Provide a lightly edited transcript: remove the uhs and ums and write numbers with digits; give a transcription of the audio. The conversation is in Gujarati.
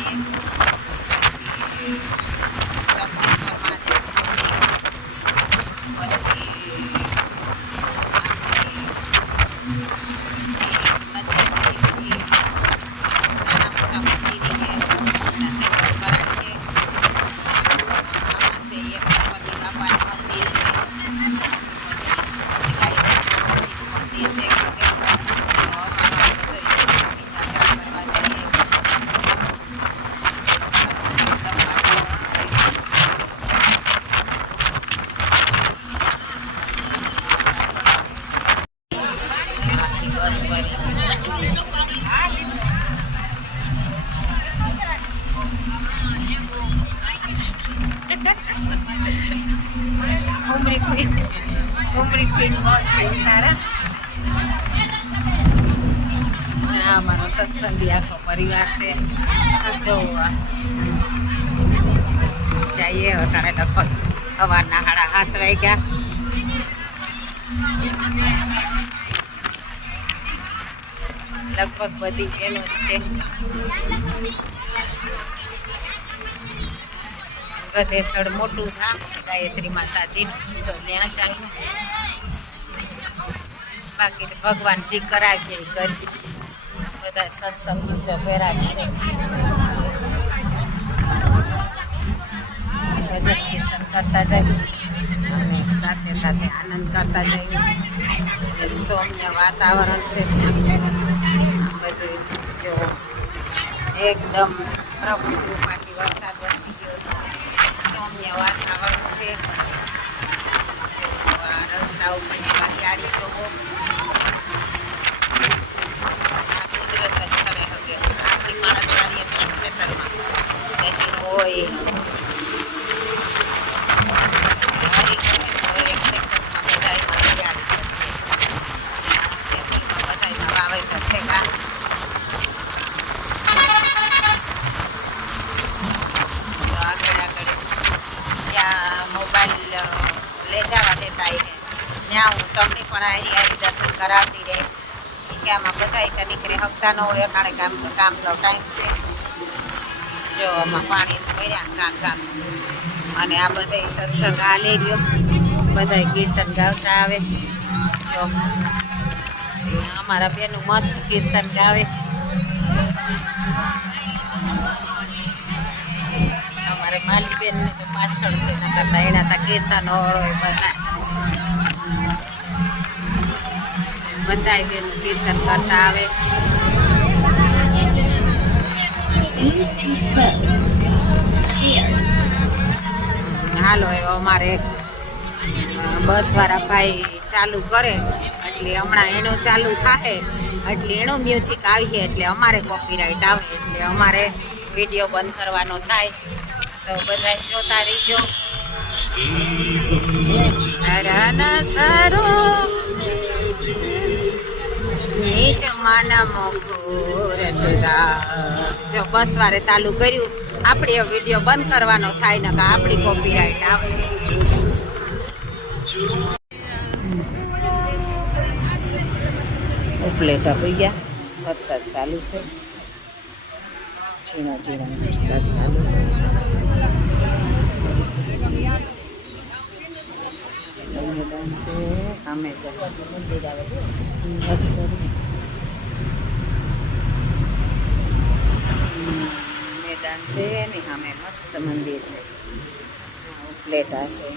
જઈએ. પછી ટંકેશ્વર મહાદેવ પછી ઉમરી ક્વીન મોત થયું તારા. અમારો સત્સંગી આખો પરિવાર છે. જો જઈએ અટાણે લગભગ સવારના 7:30 વાગ્યા. લગભગ બધી બહેનો જ છે. ગધેથડ મોટું ધામ છે ગાયત્રી માતાજીનું, તો ત્યાં ચાલ્યું. બાકી ભગવાન જે કરાવીએ એ કરી. બધા સત્સંગ જભેરા જ છે. ભજન કીર્તન કરતા જઈએ અને સાથે સાથે આનંદ કરતા જઈએ. સૌમ્ય વાતાવરણ છે ત્યાં. બધું જો એકદમ પ્રભુ કૃપાથી વરસાદ વરસી ગયો. સૌમ્ય વાતાવરણ છે. જો આ રસ્તા ઉપરની હરિયાળી જોવો. આ કુદરત જ કરે હવે. આપણી માણસ વાળીએ ત્યાં ખેતરમાં વેચીને હોય મોબાઈલ લઈ જવા દેતા છે ત્યાં હું તમને પણ હારી દર્શન કરાવતી રહે. કે આમાં બધા તો નીકળે હકતા ન હોય. અટાણે કામનો ટાઈમ છે. જો આમાં પાણી ભર્યા કાંક અને આ બધા સત્સંગ હાલે રહ્યો. બધા કીર્તન ગાવતા આવે. જો અમારા બેનું મસ્ત કીર્તન ગાવે. અમારે માલી બેન ને તો પાછળ છે ને કરતા એના તા કીર્તન હોય બધા બેન કીર્તન કરતા આવે. હાલો એવો અમારે બસ વાળા ભાઈ ચાલુ કરે એટલે હમણાં એનું ચાલુ થાય એટલે એનું મ્યુઝિક આવીએ એટલે અમારે કોપીરાઇટ આવે એટલે અમારે વિડીયો બંધ કરવાનો થાય. તો બધા જોતા રહીજો. જો બસ વારે ચાલુ કર્યું આપણે વિડીયો બંધ કરવાનો થાય ને કે આપણી કોપીરાઇટ આવે. ઉપલેટા પડી ગયા. વરસાદ ચાલુ છે. ઝીણો ઝીણો વરસાદ ચાલુ છે. મેદાન છે. સામે મંદિર આવે મેદાન છે ને સામે મસ્ત મંદિર છે. ઉપલેટા છે.